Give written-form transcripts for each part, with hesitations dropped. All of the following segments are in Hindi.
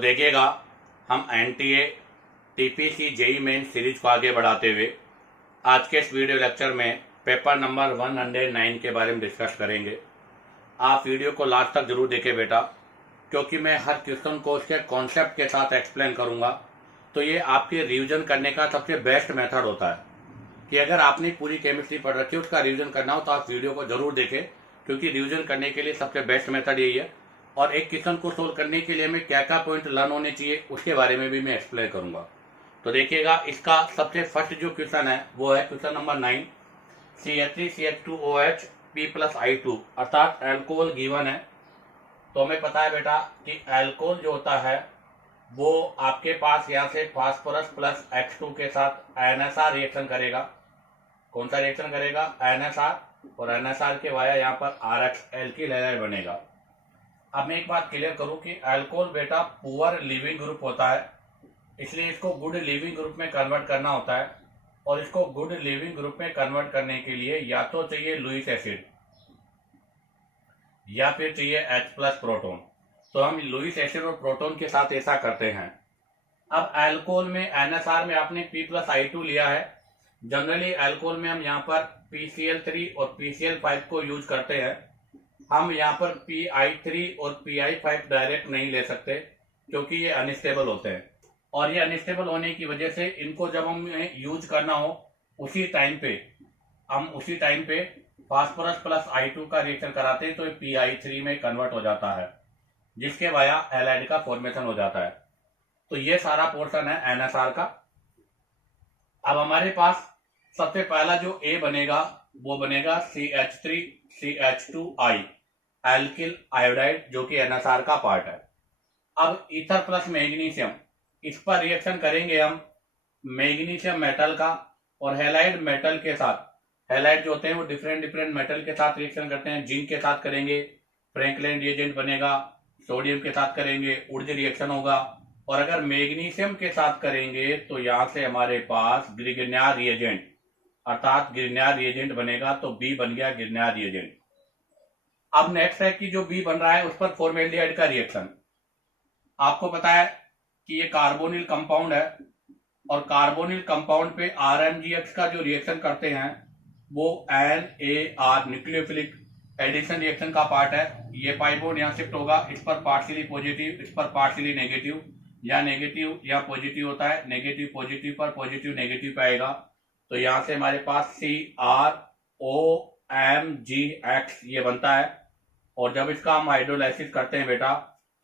देखिएगा, हम NTA TPC JEE main series को आगे बढ़ाते हुए आज के इस वीडियो लेक्चर में पेपर नंबर 109 के बारे में डिस्कस करेंगे। आप वीडियो को लास्ट तक जरूर देखें बेटा, क्योंकि मैं हर क्वेश्चन को उसके कॉन्सेप्ट के साथ एक्सप्लेन करूंगा। तो ये आपके रिवीजन करने का सबसे बेस्ट मेथड होता है कि अगर आपने पूरी केमिस्ट्री पढ़ रखी है, उसका रिवीजन करना हो तो आप वीडियो को जरूर देखें, क्योंकि रिवीजन करने के लिए सबसे बेस्ट मेथड यही है। और एक क्वेश्चन को सोल्व करने के लिए हमें क्या क्या पॉइंट लर्न होने चाहिए उसके बारे में भी मैं एक्सप्लेन करूंगा। तो देखिएगा, इसका सबसे फर्स्ट जो क्वेश्चन है वो है क्वेश्चन नंबर 9। CH3CH2OH P+I2 अर्थात एल्कोहल गिवन है। तो हमें पता है बेटा कि एल्कोहल जो होता है वो आपके पास यहाँ से फास्फोरस प्लस H2 के साथ NSR रिएक्शन करेगा। कौन सा रिएक्शन करेगा? NSR, और NSR के वाया यहाँ पर RH एल्किल हैलाइड बनेगा। अब मैं एक बात क्लियर करूं कि अल्कोहल बेटा पुअर लिविंग ग्रुप होता है, इसलिए इसको गुड लिविंग ग्रुप में कन्वर्ट करना होता है। और इसको गुड लिविंग ग्रुप में कन्वर्ट करने के लिए या तो चाहिए लुईस एसिड या फिर चाहिए H+ प्रोटॉन। तो हम लुईस एसिड और प्रोटॉन के साथ ऐसा करते हैं। अब अल्कोहल में NSR में आपने P+I2 लिया है। जनरली अल्कोहल में हम यहाँ पर PCl3 और PCl5 को यूज करते हैं। हम यहाँ पर PI3 और PI5 डायरेक्ट नहीं ले सकते, क्योंकि ये अनस्टेबल होते हैं। और ये अनस्टेबल होने की वजह से इनको जब हमें यूज करना हो उसी टाइम पे फास्फोरस प्लस I2 का रिएक्शन कराते हैं, तो ये PI3 में कन्वर्ट हो जाता है, जिसके वाया हैलाइड का फॉर्मेशन हो जाता है। तो ये सारा पोर्शन है NSR का। अब हमारे पास सबसे पहला जो A बनेगा वो बनेगा CH3CH2I एल्किल आयोडाइड, जो कि NSR का पार्ट है। अब ईथर प्लस मैग्नीशियम, इस पर रिएक्शन करेंगे हम मैग्नीशियम मेटल का और हैलाइड मेटल के साथ। हैलाइड जो होते हैं वो डिफरेंट मेटल के साथ रिएक्शन करते हैं। जिंक के साथ करेंगे फ्रैंकलिन रिएजेंट बनेगा, सोडियम के साथ करेंगे ऊर्जा रिएक्शन होगा, और अगर मैग्नीशियम के साथ करेंगे तो यहां से हमारे पास ग्रिग्नार रिएजेंट अर्थात ग्रिग्नार रिएजेंट बनेगा। तो बी बन गया ग्रिग्नार रिएजेंट। अब नेक्स्ट है कि जो बी बन रहा है उस पर फॉर्मेल्डिहाइड का रिएक्शन। आपको पता है कि ये कार्बोनिल कंपाउंड है, और कार्बोनिल कंपाउंड पे RMGX का जो रिएक्शन करते हैं वो NAR न्यूक्लियोफिलिक एडिशन रिएक्शन का पार्ट है। ये पाई बॉन्ड यहाँ शिफ्ट होगा, इस पर पार्शियली पॉजिटिव, इस पर पार्शियली नेगेटिव, या नेगेटिव या पॉजिटिव होता है। नेगेटिव पॉजिटिव पर पॉजिटिव नेगेटिव पे आएगा। तो यहाँ से हमारे पास CrOMgX ये बनता है। और जब इसका हम हाइड्रोलाइसिस करते हैं बेटा,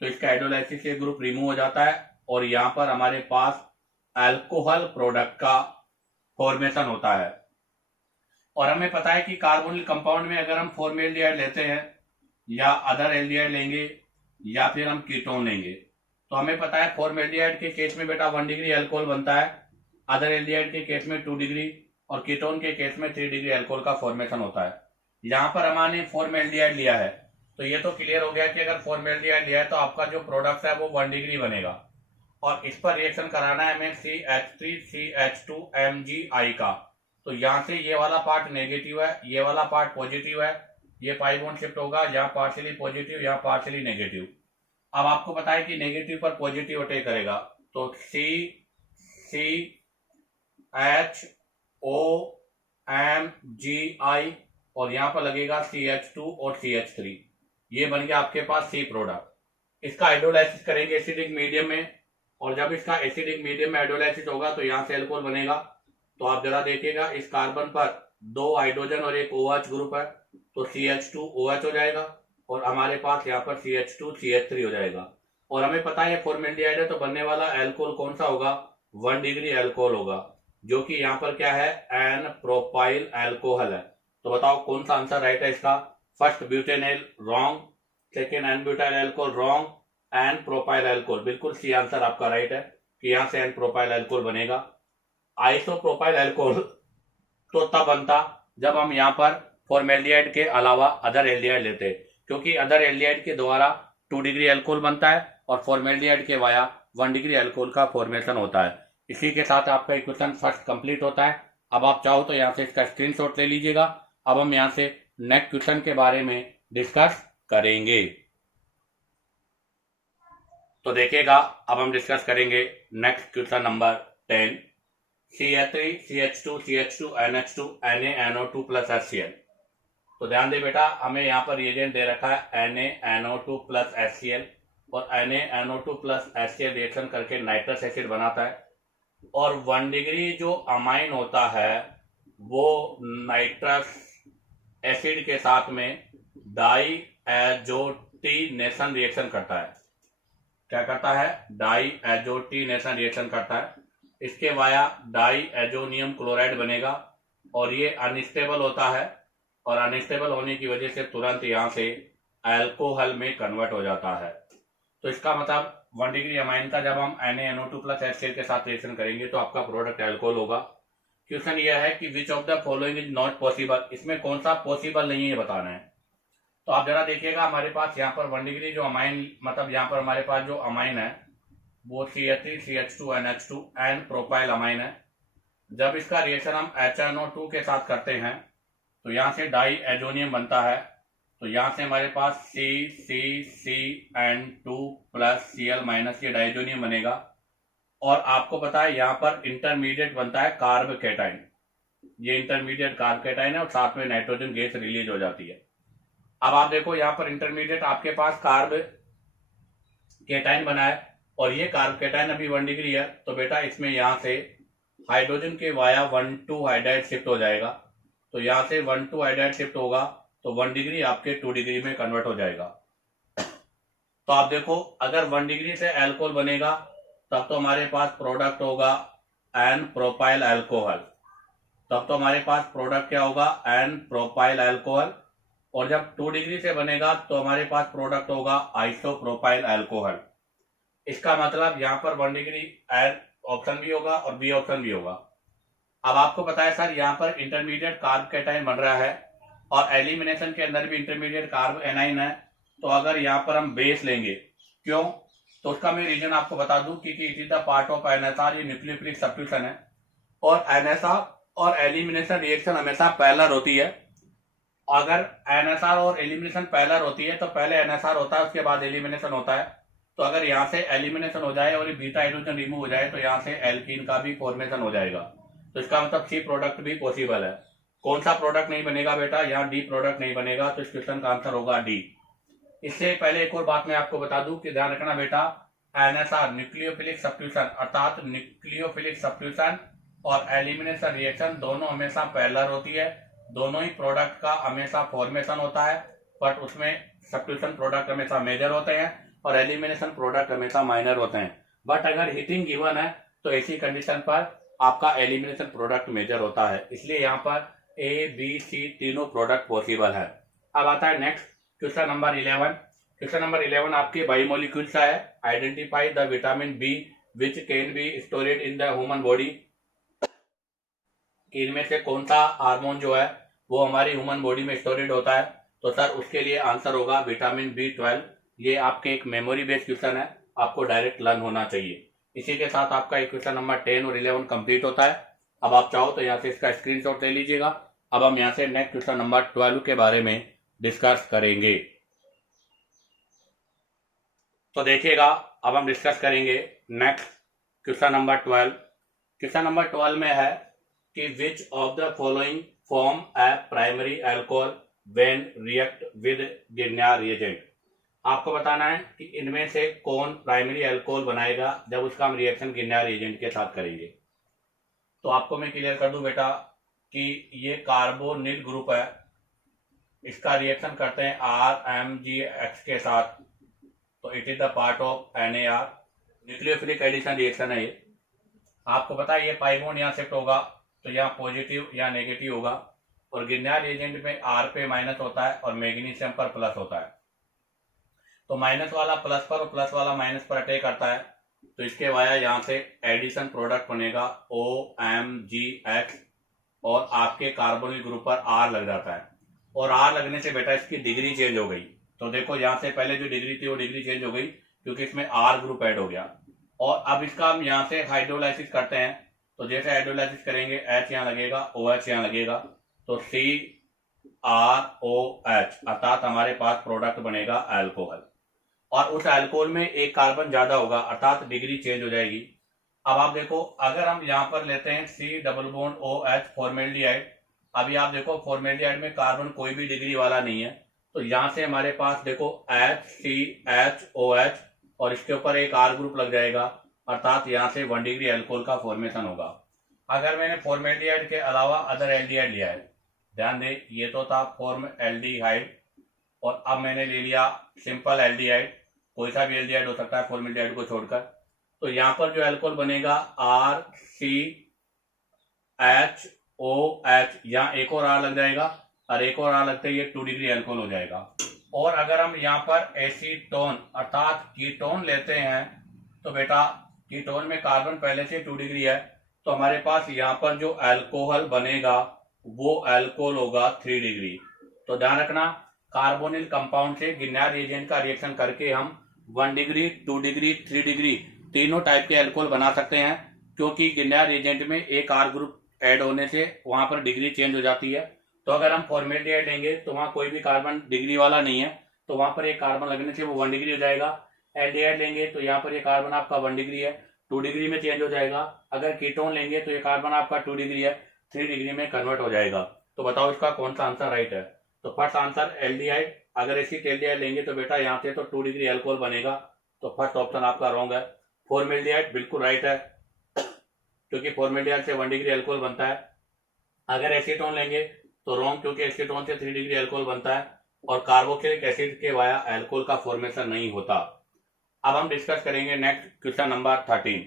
तो इसका हाइड्रोलाइसिस से ग्रुप रिमूव हो जाता है, और यहाँ पर हमारे पास अल्कोहल प्रोडक्ट का फॉर्मेशन होता है। और हमें पता है कि कार्बोनिल कंपाउंड में अगर हम फॉर्मेल्डिहाइड लेते हैं या अदर एल्डिहाइड लेंगे या फिर हम कीटोन लेंगे, तो हमें पता है फॉर्मेल्डिहाइड के केस में बेटा 1 डिग्री अल्कोहल बनता है, अदर एल्डिहाइड के केस में 2 डिग्री, और कीटोन के केस में 3 डिग्री अल्कोहल का फॉर्मेशन होता है। यहाँ पर हमने फॉर्मेल्डिहाइड लिया है, तो ये तो क्लियर हो गया कि अगर फॉर्मेल्डिहाइड लिया है तो आपका जो प्रोडक्ट है वो 1 डिग्री बनेगा। और इस पर रिएक्शन कराना है हमें CH3CH2MgI का। तो यहाँ से ये वाला पार्ट नेगेटिव है, ये वाला पार्ट पॉजिटिव है, ये पाई बॉन्ड शिफ्ट होगा, यहाँ पार्शियली पॉजिटिव, यहाँ पार्शियली नेगेटिव। अब आपको पता है कि नेगेटिव पर पॉजिटिव अटैक करेगा, तो CCHOMgI, और यहाँ पर लगेगा CH2 और CH3। ये बन गया आपके पास C प्रोडक्ट। इसका हाइड्रोलाइसिस करेंगे एसिडिक मीडियम में, और जब इसका एसिडिक मीडियम में हाइड्रोलाइसिस होगा तो यहाँ से अल्कोहल बनेगा। तो आप जरा देखिएगा, इस कार्बन पर 2 हाइड्रोजन और एक OH ग्रुप है, तो CH2OH हो जाएगा, और हमारे पास यहाँ पर CH2CH3 हो जाएगा। और हमें पता है फॉर्मेल्डिहाइड है, तो बनने वाला अल्कोहल कौन सा होगा? 1 डिग्री अल्कोहल होगा, जो कि यहाँ पर क्या है? N प्रोपाइल अल्कोहल है। तो बताओ कौन सा आंसर राइट है इसका? First butanol wrong, second N butyl alcohol wrong, N propyl alcohol बिल्कुल सी आंसर आपका राइट है कि यहाँ से N प्रोपाइल अल्कोहल बनेगा। आइसोप्रोपाइल अल्कोहल तो तब बनता जब हम यहाँ पर फॉर्मेल्डिहाइड के अलावा अदर एल्डिहाइड लेते, क्योंकि अदर एल्डिहाइड के द्वारा 2 डिग्री अल्कोहल बनता है और फॉर्मेल्डिहाइड के वाया 1 डिग्री अल्कोहल का फॉर्मेशन होता है। इसी के साथ आपका इक्वेशन फर्स्ट कंप्लीट होता है। अब आप चाहो तो यहाँ से इसका स्क्रीनशॉट ले लीजिएगा। अब हम यहाँ से नेक्स्ट क्वेश्चन के बारे में डिस्कस करेंगे। तो देखिएगा, अब हम डिस्कस करेंगे next question number 10, CH3 CH2 CH2 NH2 NaNO2 plus HCl। तो ध्यान दे बेटा, हमें यहाँ पर रिएजेंट दे रखा है NaNO2 प्लस HCl, और NaNO2 प्लस HCl रिएक्शन करके नाइट्रस एसिड बनाता है, और 1 डिग्री जो अमाइन होता है वो नाइट्रस एसिड के साथ में डाई एजोटिनेशन रिएक्शन करता है। क्या करता है? डाई एजोटिनेशन रिएक्शन करता है। इसके वाया डाई एजोनियम क्लोराइड बनेगा, और ये अनस्टेबल होता है, और अनस्टेबल होने की वजह से तुरंत यहाँ से अल्कोहल में कन्वर्ट हो जाता है। तो इसका मतलब 1 डिग्री अमाइन का जब हम NaNO2 प्लस HCl के साथ रिएक्शन करेंगे तो आपका प्रोडक्ट अल्कोहल होगा। क्वेश्चन यह है कि which of the following is not possible, इसमें कौन सा पॉसिबल नहीं है ये बताना है। तो आप जरा देखिएगा, हमारे पास यहाँ पर 1 डिग्री जो अमाइन, मतलब यहाँ पर हमारे पास जो अमाइन है वो CH3 CH2 NH2 N propyl amine है। जब इसका रिएक्शन हम HNO2 के साथ करते हैं तो यहाँ से डाई एजोनियम बनता है, तो यहाँ से हमारे पास CCCN2 प्लस Cl माइनस, ये डाइजोनियम बनेगा। और आपको पता है यहाँ पर इंटरमीडिएट बनता है कार्ब कैटाइन, ये इंटरमीडिएट कार्ब कैटाइन है, और साथ में नाइट्रोजन गैस रिलीज हो जाती है। अब आप देखो, यहाँ पर इंटरमीडिएट आपके पास कार्ब कैटाइन बना है, और ये कार्ब कैटाइन अभी 1 डिग्री है, तो बेटा इसमें यहाँ से हाइड्रोजन के वाया 1,2 हाइड्राइड शिफ्ट हो जाएगा। तो यहाँ से 1,2 हाइड्राइड शिफ्ट होगा तो 1 डिग्री आपके 2 डिग्री में कन्वर्ट हो जाएगा। तो आप देखो, अगर 1 डिग्री से अल्कोहल बनेगा तब तो हमारे पास प्रोडक्ट होगा एन प्रोपाइल अल्कोहल, तब तो हमारे पास प्रोडक्ट क्या होगा? N propyl alcohol. और जब 2 डिग्री से बनेगा तो हमारे पास प्रोडक्ट होगा आइसोप्रोपाइल अल्कोहल। इसका मतलब यहाँ पर 1 डिग्री एन ऑप्शन भी होगा और बी ऑप्शन भी होगा। अब आपको पता है सर, यहाँ पर इंटरमीडिएट कार्ब कैटाइन बन रहा है, और एलिमिनेशन के अंदर भी इंटरमीडिएट कार्ब एनाइन है। तो अगर यहाँ पर हम बेस लेंगे, क्यों? तो उसका मैं रीजन आपको बता दूं, क्योंकि it is the part of NSR, ये न्यूक्लियोफिलिक सब्स्टिट्यूशन है, और एनएसआर और एलिमिनेशन रिएक्शन हमेशा पैरेलल होती है। अगर एनएसआर और एलिमिनेशन पैरेलल होती है तो पहले एनएसआर होता है, उसके बाद एलिमिनेशन होता है। तो अगर यहाँ से एलिमिनेशन हो जाए और ये बीटा हाइड्रोजन रिमूव हो जाए तो यहाँ से एल्कीन का भी फॉर्मेशन हो जाएगा। तो इसका मतलब सी प्रोडक्ट भी पॉसिबल है। कौन सा प्रोडक्ट नहीं बनेगा बेटा? यहाँ डी प्रोडक्ट नहीं बनेगा, तो इस क्वेश्चन का आंसर होगा डी। इससे पहले एक और बात मैं आपको बता दूं कि ध्यान रखना बेटा, एनएसआर न्यूक्लियोफिलिक सब्स्टिट्यूशन, अर्थात न्यूक्लियोफिलिक सब्स्टिट्यूशन और एलिमिनेशन रिएक्शन दोनों हमेशा पैरेलल होती है। दोनों ही प्रोडक्ट का हमेशा फॉर्मेशन होता है, बट उसमें सब्स्टिट्यूशन प्रोडक्ट हमेशा मेजर होते हैं और एलिमिनेशन प्रोडक्ट हमेशा माइनर होते हैं। बट अगर हीटिंग गिवन है तो ऐसी कंडीशन पर आपका एलिमिनेशन प्रोडक्ट मेजर होता है। इसलिए यहाँ पर ए बी सी तीनों प्रोडक्ट पॉसिबल है। अब आता है next question number 11। Question number 11 आपके बायोमोलिक्यूल्स का है। Identify the vitamin B which can be stored in the human body. इनमें से कौन सा हार्मोन जो है वो हमारी ह्यूमन बॉडी में स्टोरेड होता है? तो सर उसके लिए आंसर होगा विटामिन B12। ये आपके एक मेमोरी बेस्ड क्वेश्चन है, आपको डायरेक्ट लर्न होना चाहिए। इसी के साथ आपका एक क्वेश्चन नंबर 10 और 11 कंप्लीट होता है। अब आप चाहो तो यहाँ से इसका स्क्रीनशॉट ले लीजिएगा। अब हम यहाँ से नेक्स्ट क्वेश्चन नंबर 12 के बारे में डिस्कस करेंगे। तो देखिएगा, अब हम डिस्कस करेंगे next question number 12। Question number 12 में है कि which of the following form a primary alcohol when react with Grignard reagent. आपको बताना है कि इनमें से कौन प्राइमरी अल्कोहल बनाएगा जब उसका हम रिएक्शन गिरनियर रिएजेंट के साथ करेंगे। तो आपको मैं क्लियर कर दूं बेटा कि ये कार्बोनिल ग्रुप है, इसका रिएक्शन करते हैं RMgX के साथ, तो it is the part of NAR, nucleophilic addition reaction है ये। आपको पता है ये पाई बॉन्ड यहाँ शिफ्ट होगा तो यहाँ पॉजिटिव या नेगेटिव होगा, और गिरनियर रिएजेंट में R पे माइनस होता है और मैग्नीशियम पर प्लस होता है। तो माइनस वाला प्लस पर और प्लस वाला माइनस पर अटैक करता है, तो इसके वाया यहाँ से एडिशन प्रोडक्ट बनेगा OMgX, और आपके कार्बोनिल ग्रुप पर R लग जाता है, और R लगने से बेटा इसकी डिग्री चेंज हो गई। तो देखो यहाँ से पहले जो डिग्री थी वो डिग्री चेंज हो गई क्योंकि इसमें R ग्रुप ऐड हो गया। और अब इसका हम यहाँ से हाइड्रोलाइसिस करते हैं, तो जैसे हाइड्रोलाइसिस करेंगे H यहाँ लगेगा, OH यहाँ लगेगा, तो CrOH, अर्थात हमारे पास प्रोडक्ट बनेगा अल्कोहल। और उस अल्कोहल में एक कार्बन ज्यादा होगा, अर्थात डिग्री चेंज हो जाएगी। अब आप देखो, अगर हम यहाँ पर लेते हैं C double bond O H formaldehyde, अभी आप देखो फॉर्मेल्डिहाइड में कार्बन कोई भी डिग्री वाला नहीं है, तो यहाँ से हमारे पास देखो HCHOH और इसके ऊपर एक R ग्रुप लग जाएगा, अर्थात यहाँ से 1 डिग्री अल्कोहल का फॉर्मेशन होगा। अगर मैंने फॉर्मेल्डिहाइड के अलावा अदर एल्डिहाइड लिया है, ध्यान दें ये तो था फॉर्मएल्डिहाइड, और अब मैंने ले लिया सिंपल एल्डिहाइड, कोई सा भी एल्डिहाइड हो सकता है फॉर्मेल्डिहाइड को छोड़कर, तो यहाँ पर जो अल्कोहल बनेगा RCHOH, यहाँ एक और R लग जाएगा, और एक और R लगते ही ये 2 डिग्री अल्कोहल हो जाएगा। और अगर हम यहाँ पर एसीटोन अर्थात कीटोन लेते हैं, तो बेटा कीटोन में कार्बन पहले से 2 डिग्री है, तो हमारे पास यहाँ पर जो अल्कोहल बनेगा वो अल्कोहल होगा 3 डिग्री। तो ध्यान रखना, कार्बोनिल कंपाउंड से गिरनार रिएजेंट का रिएक्शन करके हम 1 डिग्री, 2 डिग्री, 3 डिग्री तीनों टाइप के अल्कोहल बना सकते हैं, क्योंकि गिरनार रिएजेंट में एक R ग्रुप ऐड होने से वहां पर डिग्री चेंज हो जाती है। तो अगर हम फॉर्मेल्डिहाइड लेंगे तो वहां कोई भी कार्बन डिग्री वाला नहीं है, तो वहां पर एक कार्बन लगने से वो 1 डिग्री हो जाएगा। एल्डिहाइड लेंगे तो यहाँ पर ये कार्बन आपका 1 डिग्री है, 2 डिग्री में चेंज हो जाएगा। अगर कीटोन लेंगे तो ये कार्बन आपका 2 डिग्री है, 3 डिग्री में कन्वर्ट हो जाएगा। तो बताओ इसका कौन सा आंसर राइट है? तो फर्स्ट आंसर एल्डिहाइड। अगर एसिड एल्डिहाइड लेंगे तो बेटा यहाँ से तो 2 डिग्री अल्कोहल बनेगा, तो फर्स्ट ऑप्शन आपका रॉन्ग है। फॉर्मेल्डिहाइड बिल्कुल राइट है, क्योंकि फॉर्मेल्डिहाइड से 1 डिग्री अल्कोहल बनता है। अगर एसीटोन लेंगे तो रॉन्ग, क्योंकि एसीटोन से 3 डिग्री अल्कोहल बनता है और कार्बोक्सिलिक एसिड के वाया अल्कोहल का फॉर्मेशन नहीं होता। अब हम डिस्कस करेंगे next question number 13।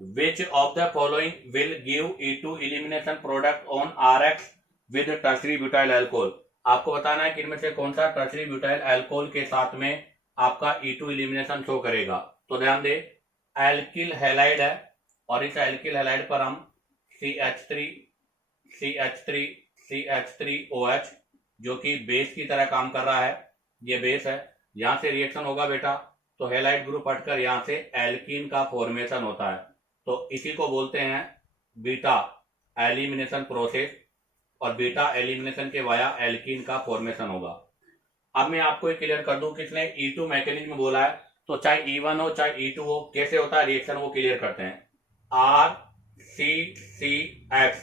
Which of the following will give E2 elimination product on RX with tertiary butyl alcohol? आपको बताना है कि इनमें से कौन सा टर्शरी ब्यूटाइल अल्कोहल के साथ में आपका E2 एलिमिनेशन शो करेगा। तो ध्यान दे, एल्किल हैलाइड है, और इस एल्किल हैलाइड पर हम CH3CH3CH3OH जो कि बेस की तरह काम कर रहा है, ये बेस है, यहां से रिएक्शन होगा बेटा, तो हैलाइड ग्रुप हटकर यहां से एल्कीन का फॉर्मेशन होता है। तो इसी को बोलते हैं बीटा एलिमिनेशन प्रोसेस, और बीटा एलिमिनेशन के वाया एल्कीन का फॉर्मेशन होगा। अब मैं आपको क्लियर कर दूं, किसने E2 मैकेनिज्म बोला है, तो चाहे E1 हो चाहे E2 हो, कैसे होता है रिएक्शन वो क्लियर करते हैं। RCCX,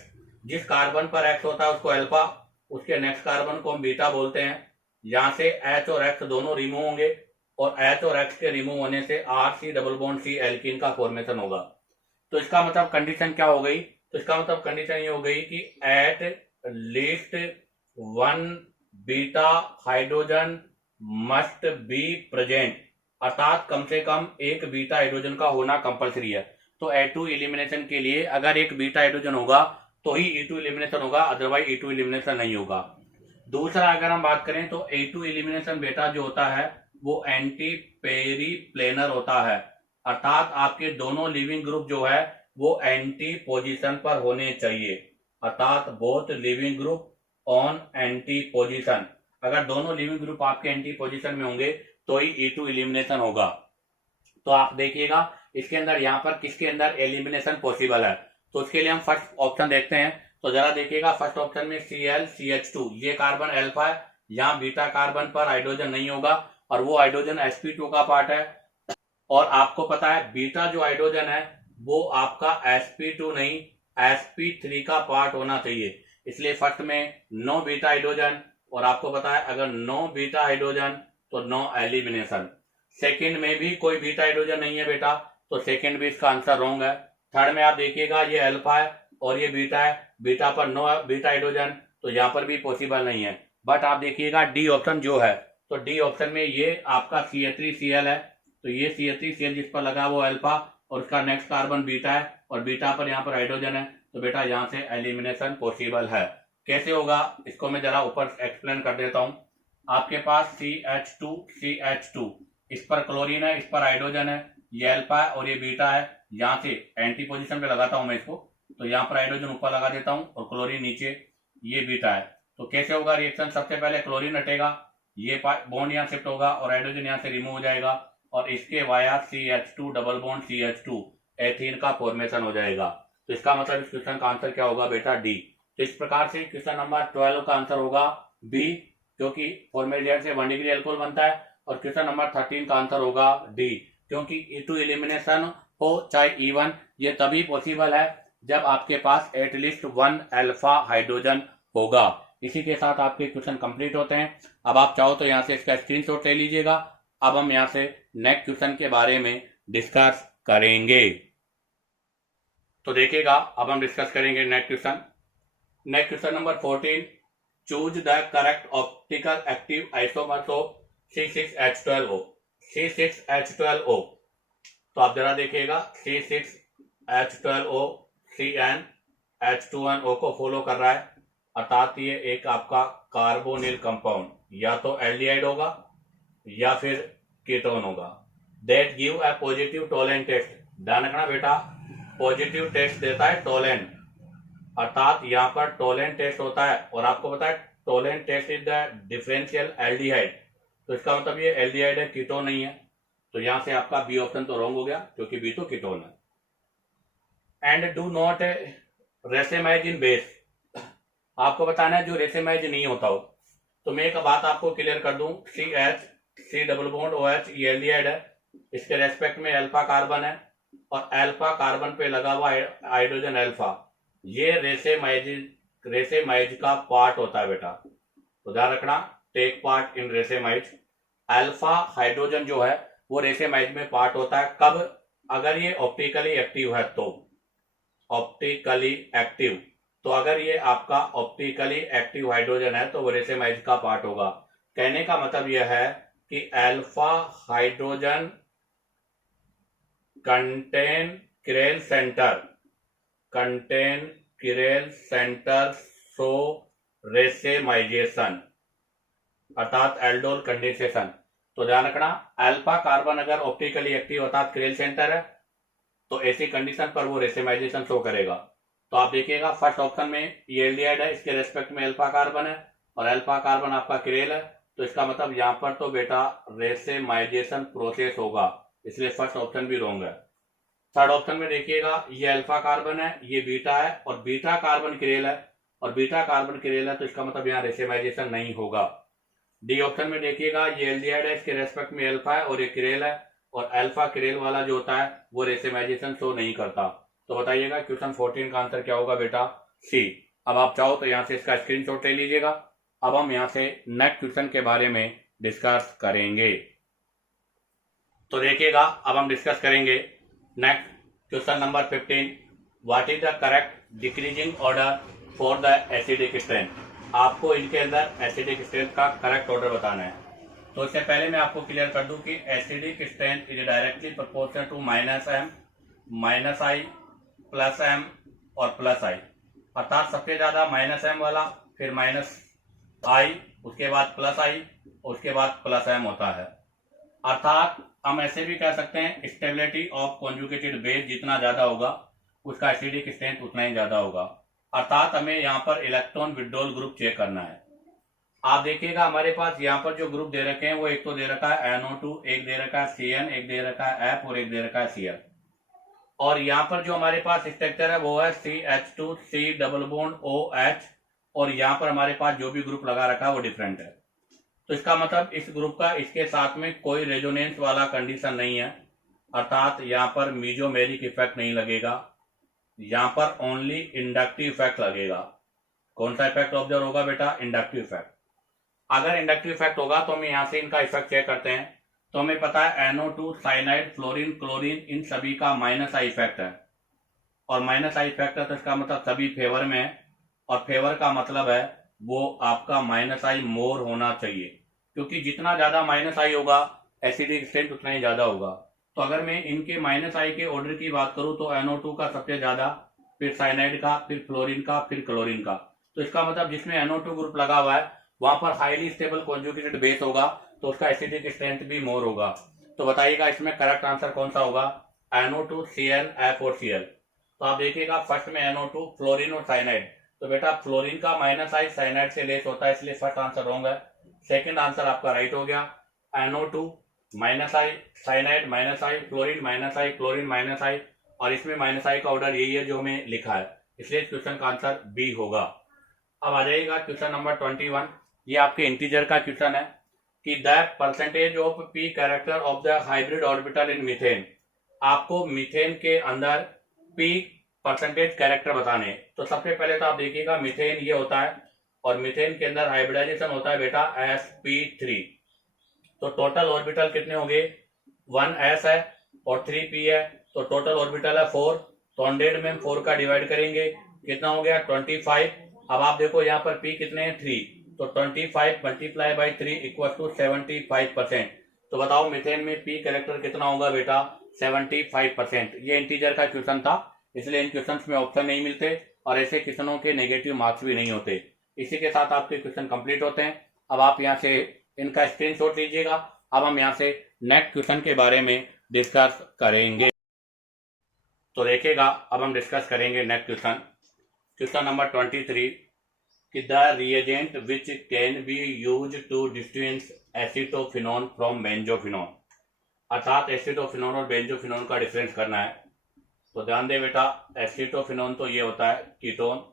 जिस कार्बन पर X होता है उसको अल्फा, उसके नेक्स्ट कार्बन को हम बीटा बोलते हैं। यहां से H और X दोनों रिमूव होंगे, और H और X के रिमूव होने से RC double bond C alkene का फॉर्मेशन होगा। तो इसका मतलब कंडीशन क्या हो गई? तो इसका मतलब कंडीशन ये हो गई कि at least 1 beta hydrogen must be present, अर्थात कम से कम एक बीटा हाइड्रोजन का होना कंपलसरी है। तो A2 एलिमिनेशन के लिए अगर एक बीटा हाइड्रोजन होगा तो ही E2 एलिमिनेशन होगा, अदरवाइज E2 एलिमिनेशन नहीं होगा। दूसरा अगर हम बात करें तो A2 एलिमिनेशन बेटा जो होता है वो एंटी पेरी प्लेनर होता है, अर्थात आपके दोनों लिविंग ग्रुप जो है वो एंटी पोजीशन पर होने चाहिए, अर्थात both leaving group on anti position. अगर दोनों लिविंग ग्रुप आपके एंटी पोजीशन में होंगे तो ही E2 एलिमिनेशन होगा। तो आप देखिएगा इसके अंदर यहाँ पर किसके अंदर एलिमिनेशन पॉसिबल है, तो उसके लिए हम फर्स्ट ऑप्शन देखते हैं। तो जरा देखिएगा फर्स्ट ऑप्शन में ClCH2, ये कार्बन अल्फा है, यहाँ बीटा कार्बन पर हाइड्रोजन नहीं होगा, और वो हाइड्रोजन sp2 का पार्ट है। और आपको पता है बीटा जो हाइड्रोजन है वो आपका sp2 नहीं sp3 का पार्ट होना चाहिए, इसलिए फर्स्ट में नो बीटा हाइड्रोजन, और आपको पता है अगर नो बीटा हाइड्रोजन तो नो एलिमिनेशन। सेकंड में भी कोई बीटा हाइड्रोजन नहीं है बेटा, तो सेकंड भी इसका आंसर रॉन्ग है। थर्ड में आप देखिएगा ये अल्फा है और ये बीटा है, बीटा पर नो बीटा हाइड्रोजन, तो यहाँ पर भी पॉसिबल नहीं है। बट आप देखिएगा डी ऑप्शन जो है, तो डी ऑप्शन में ये आपका CH3Cl है, तो ये CH3Cl जिस पर लगा वो अल्फा, और उसका नेक्स्ट कार्बन बीटा है, और बीटा पर यहाँ पर हाइड्रोजन है, तो बेटा यहाँ से एलिमिनेशन पॉसिबल है। कैसे होगा इसको मैं जरा ऊपर एक्सप्लेन कर देता हूँ। आपके पास CH2, इस पर क्लोरीन है, इस पर हाइड्रोजन है, ये अल्फा है और ये बीटा है, यहाँ से एंटी पोजीशन पे लगाता हूं मैं इसको, तो यहाँ पर हाइड्रोजन ऊपर लगा देता हूं और क्लोरीन नीचे, ये बीटा है। तो कैसे होगा रिएक्शन? सबसे पहले क्लोरीन हटेगा, ये बॉन्ड यहाँ शिफ्ट होगा और हाइड्रोजन यहाँ से रिमूव हो जाएगा, और इसके via CH2 double bond CH2 ethene का फॉर्मेशन हो जाएगा। तो इसका मतलब इस क्वेश्चन का आंसर क्या होगा बेटा? डी। तो इस प्रकार से क्वेश्चन नंबर 12 का आंसर होगा बी, क्योंकि फॉर्मेलिटी से 1 डिग्री अल्कोहल बनता है और क्वेश्चन नंबर 13 का आंसर होगा डी, क्योंकि E2 एलिमिनेशन हो चाहे E1, ये तभी पॉसिबल है जब आपके पास एटलीस्ट 1 अल्फा हाइड्रोजन होगा। इसी के साथ आपके क्वेश्चन कंप्लीट होते हैं। अब आप चाहो तो यहाँ से इसका स्क्रीनशॉट ले लीजिएगा। अब हम यहाँ से नेक्स्ट क्वेश्चन के बारे में डिस्कस करेंगे। तो देखिएगा, अब हम डिस्कस करेंगे next question. Next question number 14, choose the correct optical active isomers of C6H12O। C6H12O, तो आप जरा देखिएगा, C6H12O CnH2nO को फॉलो कर रहा है, अर्थात ये एक आपका कार्बोनिल कंपाउंड या तो एल्डिहाइड होगा या फिर कीटोन होगा। That give a positive Tollens test. ध्यान रखना बेटा, पॉजिटिव टेस्ट देता है टोलेंट, अर्थात यहाँ पर टोलेंट टेस्ट होता है। और आपको पता है Tollens test is the differential aldehyde, तो इसका मतलब ये एल्डिहाइड है, कीटोन नहीं है। तो यहां से आपका बी ऑप्शन तो रॉन्ग हो गया, क्योंकि बी तो कीटोन है। And do not racemise in base, आपको बताना है जो रेसेमाइज नहीं होता हो। तो मैं एक बात आपको क्लियर कर दूं, CH C double bond OH ये एल्डिहाइड है, इसके रेस्पेक्ट में अल्फा कार्बन है, और अल्फा कार्बन पे लगा हुआ हाइड्रोजन अल्फा, ये रेसेमाइज का पार्ट होता है बेटा। तो ध्यान रखना, take part in racemise. Alpha hydrogen जो है वो रेसेमाइज में पार्ट होता है, कब? अगर ये ऑप्टिकली एक्टिव है तो। ऑप्टिकली एक्टिव, तो अगर ये आपका ऑप्टिकली एक्टिव हाइड्रोजन है तो वो रेसेमाइज का पार्ट होगा। कहने का मतलब यह है कि alpha hydrogen contain chiral centre so racemisation, अर्थात एल्डोल कंडेंसेशन। तो ध्यान रखना, अल्फा कार्बन अगर ऑप्टिकली एक्टिव अर्थात किरेल सेंटर है तो ऐसी कंडीशन पर वो रेसेमाइजेशन शो करेगा। तो आप देखिएगा फर्स्ट ऑप्शन में ये एल्डिहाइड है, इसके रेस्पेक्ट में अल्फा कार्बन है और अल्फा कार्बन आपका किरेल है, तो इसका मतलब यहाँ पर तो बेटा रेसेमाइजेशन प्रोसेस होगा, इसलिए फर्स्ट ऑप्शन भी रॉन्ग है। थर्ड ऑप्शन में देखिएगा, ये अल्फा कार्बन है, ये बीटा है और बीटा कार्बन किरेल है, और बीटा कार्बन किरेल है, तो इसका मतलब यहाँ रेसेमाइजेशन नहीं होगा। डी ऑप्शन में देखिएगा, ये एल्डिहाइड है, इसके रेस्पेक्ट में अल्फा है और ये किरेल है, और अल्फा किरेल वाला जो होता है वो रेसेमाइजेशन शो नहीं करता। तो बताइएगा क्वेश्चन 14 का आंसर क्या होगा बेटा? सी। अब आप चाहो तो यहाँ से इसका स्क्रीनशॉट ले लीजिएगा। अब हम यहाँ से नेक्स्ट क्वेश्चन के बारे में डिस्कस करेंगे। तो देखिएगा, अब हम डिस्कस करेंगे next question number 15, what is the correct decreasing order for the acidic strength. आपको इनके अंदर एसिडिक स्ट्रेंथ का करेक्ट ऑर्डर बताना है। तो इससे पहले मैं आपको क्लियर कर दूं कि acidic strength is directly proportional to -m, -i, +m और +i, अर्थात सबसे ज्यादा -m वाला, फिर -i, उसके बाद +i, उसके बाद +m होता है। अर्थात हम ऐसे भी कह सकते हैं स्टेबिलिटी ऑफ कॉन्जुगेटेड बेस जितना ज्यादा होगा उसका एसिडिक स्ट्रेंथ उतना ही ज्यादा होगा। अर्थात हमें यहाँ पर इलेक्ट्रॉन विड्रॉल ग्रुप चेक करना है। आप देखिएगा हमारे पास यहाँ पर जो ग्रुप दे रखे हैं वो एक तो दे रखा है NO2, एक दे रखा है CN, एक दे रखा है F और एक दे रखा है Cl। और यहाँ पर जो हमारे पास स्ट्रक्चर है वो है CH2 C double bond OH, और यहाँ पर हमारे पास जो भी ग्रुप लगा रखा है वो डिफरेंट है। तो इसका मतलब इस ग्रुप का इसके साथ में कोई रेजोनेंस वाला कंडीशन नहीं है, अर्थात यहाँ पर मीजोमेरिक इफेक्ट नहीं लगेगा, यहाँ पर ओनली इंडक्टिव इफेक्ट लगेगा। कौन सा इफेक्ट ऑब्जर्व होगा बेटा? Inductive effect. अगर इंडक्टिव इफेक्ट होगा तो हम यहाँ से इनका इफेक्ट चेक करते हैं। तो हमें पता है NO2, साइनाइड, फ्लोरीन, क्लोरीन, इन सभी का -i इफेक्ट है, और -i इफेक्ट है तो इसका मतलब सभी फेवर में है, और फेवर का मतलब है वो आपका -i मोर होना चाहिए, क्योंकि जितना ज्यादा -i होगा एसिडिक स्ट्रेंथ उतना ही ज्यादा होगा। तो अगर मैं इनके -i के ऑर्डर की बात करूं तो NO2 का सबसे ज्यादा, फिर साइनाइड का, फिर फ्लोरीन का, फिर क्लोरीन का। तो इसका मतलब जिसमें NO2 ग्रुप लगा हुआ है वहां पर हाईली स्टेबल कॉन्जुगेटेड बेस होगा, तो उसका एसिडिक स्ट्रेंथ भी मोर होगा। तो बताइएगा इसमें करेक्ट आंसर कौन सा होगा? NO2, Cl, F और Cl। तो आप देखिएगा फर्स्ट में NO2, फ्लोरीन और साइनाइड, तो बेटा फ्लोरीन का -i साइनाइड से लेस होता है, इसलिए फर्स्ट आंसर रॉन्ग है। सेकंड आंसर आपका राइट हो गया, NO2 -i, cyanide -i, fluorine -i, chlorine -i, और इसमें -i का ऑर्डर यही है जो हमें लिखा है, इसलिए इस क्वेश्चन का आंसर बी होगा। अब आ जाएगा क्वेश्चन नंबर 21, ये आपके इंटीजर का क्वेश्चन है कि the percentage of P character of the hybrid orbital in methane. आपको मीथेन के अंदर पी परसेंटेज कैरेक्टर बताने। तो सबसे पहले तो आप देखिएगा मीथेन ये होता है और मीथेन के अंदर हाइब्रिडाइजेशन होता है बेटा sp3। तो टोटल ऑर्बिटल कितने होंगे, 1s है और 3p है, तो टोटल ऑर्बिटल है 4। तो 100 में हम 4 का डिवाइड करेंगे, कितना हो गया 25। अब आप देखो यहाँ पर p कितने हैं 3, तो 25 मल्टीप्लाई बाई 3 इक्वल टू 75%। तो बताओ मीथेन में p कैरेक्टर कितना होगा बेटा 75%। ये इंटीजर का क्वेश्चन था, इसलिए इन क्वेश्चंस में ऑप्शन नहीं मिलते और ऐसे क्वेश्चनों के नेगेटिव मार्क्स भी नहीं होते। इसी के साथ आपके क्वेश्चन कंप्लीट होते हैं। अब आप यहाँ से इनका स्क्रीनशॉट लीजिएगा। अब हम यहाँ से नेक्स्ट क्वेश्चन के बारे में डिस्कस करेंगे। तो देखिएगा अब हम डिस्कस करेंगे नेक्स्ट क्वेश्चन, क्वेश्चन नंबर 23 कि the reagent which can be use to distinguish acetophenone from benzophenone. अर्थात एसिटोफिनोन और बेंजोफिनोन का डिफरेंस करना है। तो ध्यान दे बेटा, एसिटोफिनोन तो ये होता है कीटोन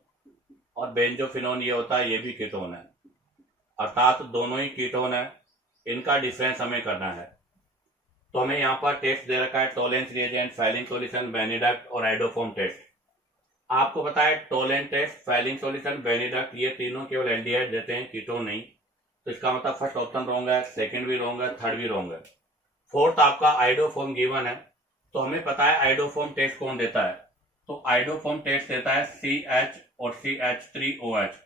और बेंजोफिनोन ये होता है, ये भी कीटोन है, अर्थात दोनों ही कीटोन है। इनका डिफरेंस हमें करना है। तो हमें यहाँ पर टेस्ट दे रखा है टोलेंस रिएजेंट, फाइलिंग सॉल्यूशन, बेनिडक्ट और आइडोफॉर्म टेस्ट। आपको पता है टोलेंट टेस्ट, फाइलिंग सॉल्यूशन, बेनिडक्ट ये तीनों केवल एल्डिहाइड देते हैं, कीटोन नहीं। तो इसका मतलब फर्स्ट ऑप्शन रॉन्ग है, सेकंड भी रॉन्ग है, थर्ड भी रॉन्ग है। फोर्थ आपका आइडोफॉर्म गिवन है। तो हमें पता है आइडोफॉर्म टेस्ट कौन देता है, तो आइडोफॉर्म टेस्ट देता है CH और CH3OH।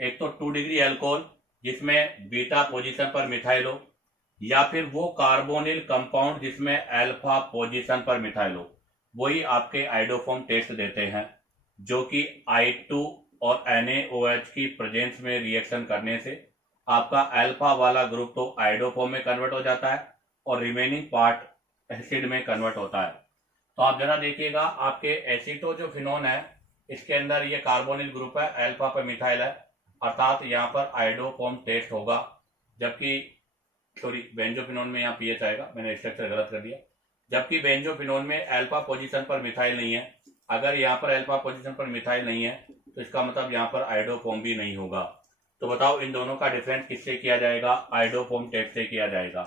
एक तो 2 डिग्री एल्कोहल जिसमें बीटा पोजीशन पर मिथाइल हो, या फिर वो कार्बोनिल कंपाउंड जिसमें अल्फा पोजीशन पर मिथाइल हो, वही आपके आइडोफॉर्म टेस्ट देते हैं, जो कि I2 और NaOH की प्रेजेंस में रिएक्शन करने से आपका अल्फा वाला ग्रुप तो आइडोफॉर्म में कन्वर्ट हो जाता है और रिमेनिंग पार्ट एसिड में कन्वर्ट होता है। तो आप जरा देखिएगा, आपके एसिटोफिनोन है, इसके अंदर ये कार्बोनिल ग्रुप है, अल्फा पर मिथाइल है, अर्थात यहाँ पर आइडोफॉर्म टेस्ट होगा। जबकि सॉरी बेंजोफिनोन में यहाँ पीएच आएगा, मैंने स्ट्रक्चर गलत कर दिया। जबकि बेंजोफिनोन में अल्फा पोजीशन पर मिथाइल नहीं है। अगर यहाँ पर अल्फा पोजीशन पर मिथाइल नहीं है तो इसका मतलब यहाँ पर आइडोफॉर्म भी नहीं होगा। तो बताओ इन दोनों का डिफरेंस किससे किया जाएगा, आइडोफॉर्म टेस्ट से किया जाएगा।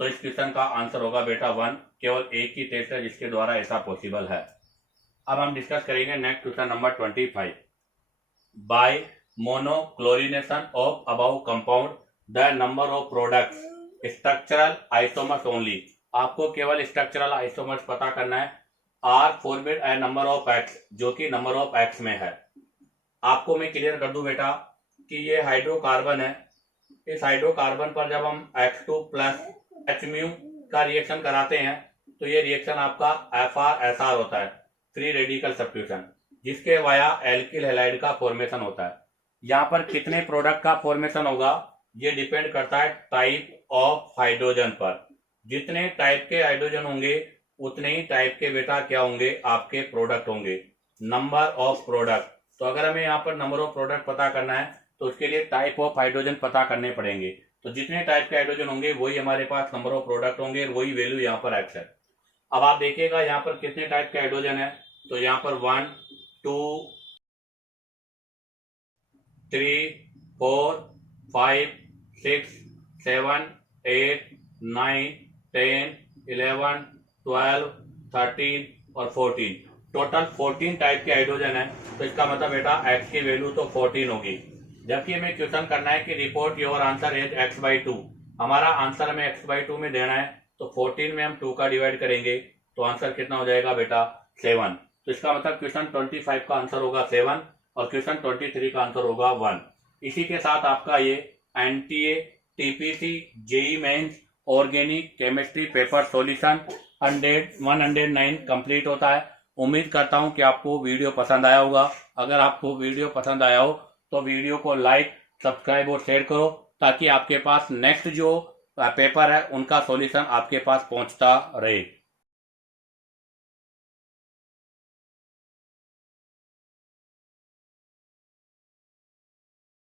तो इस क्वेश्चन का आंसर होगा बेटा 1, केवल एक ही टेस्ट है जिसके द्वारा ऐसा पॉसिबल है। अब हम डिस्कस करेंगे next question number 25। By monochlorination of above compound the number of products structural isomers only. आपको केवल स्ट्रक्चरल आइसोमर्स पता करना है। Are forbid a number of X, जो कि नंबर ऑफ एक्स में है। आपको मैं क्लियर कर दूं बेटा कि ये हाइड्रोकार्बन है। इस हाइड्रोकार्बन पर जब हम H2 प्लस Hμ का रिएक्शन कराते हैं तो ये रिएक्शन आपका FrSr होता है, फ्री रेडिकल सब्स्टिट्यूशन, जिसके वाया एल्किल हैलाइड का फॉर्मेशन होता है। यहाँ पर कितने प्रोडक्ट का फॉर्मेशन होगा ये डिपेंड करता है टाइप ऑफ हाइड्रोजन पर। जितने टाइप के हाइड्रोजन होंगे उतने ही टाइप के बेटा क्या होंगे, आपके प्रोडक्ट होंगे, नंबर ऑफ प्रोडक्ट। तो अगर हमें यहाँ पर नंबर ऑफ प्रोडक्ट पता करना है तो उसके लिए टाइप ऑफ हाइड्रोजन पता करने पड़ेंगे। तो जितने टाइप के हाइड्रोजन होंगे वही हमारे पास नंबर ऑफ प्रोडक्ट होंगे, वही वैल्यू यहाँ पर एक्स है। अब आप देखिएगा यहाँ पर कितने टाइप के हाइड्रोजन है, तो यहाँ पर 1 2 3 4 5 6 7 8 9 10 11 12 13 और 14, टोटल 14 टाइप के हाइड्रोजन है। तो इसका मतलब बेटा x की वैल्यू तो 14 होगी। जबकि हमें क्वेश्चन करना है कि report your answer as x/2। हमारा आंसर हमें x/2 में देना है, तो 14 में हम 2 का डिवाइड करेंगे तो आंसर कितना हो जाएगा बेटा 7। तो इसका मतलब क्वेश्चन 25 का आंसर होगा 7 और क्वेश्चन 23 का आंसर होगा 1। इसी के साथ आपका ये NTA TPC JEE mains organic chemistry paper solution 109 complete होता है। उम्मीद करता हूं कि आपको वीडियो पसंद आया होगा। अगर आपको वीडियो पसंद आया हो तो वीडियो को लाइक, सब्सक्राइब और शेयर करो, ताकि आपके पास नेक्स्ट जो पेपर है उनका सॉल्यूशन आपके पास पहुंचता रहे।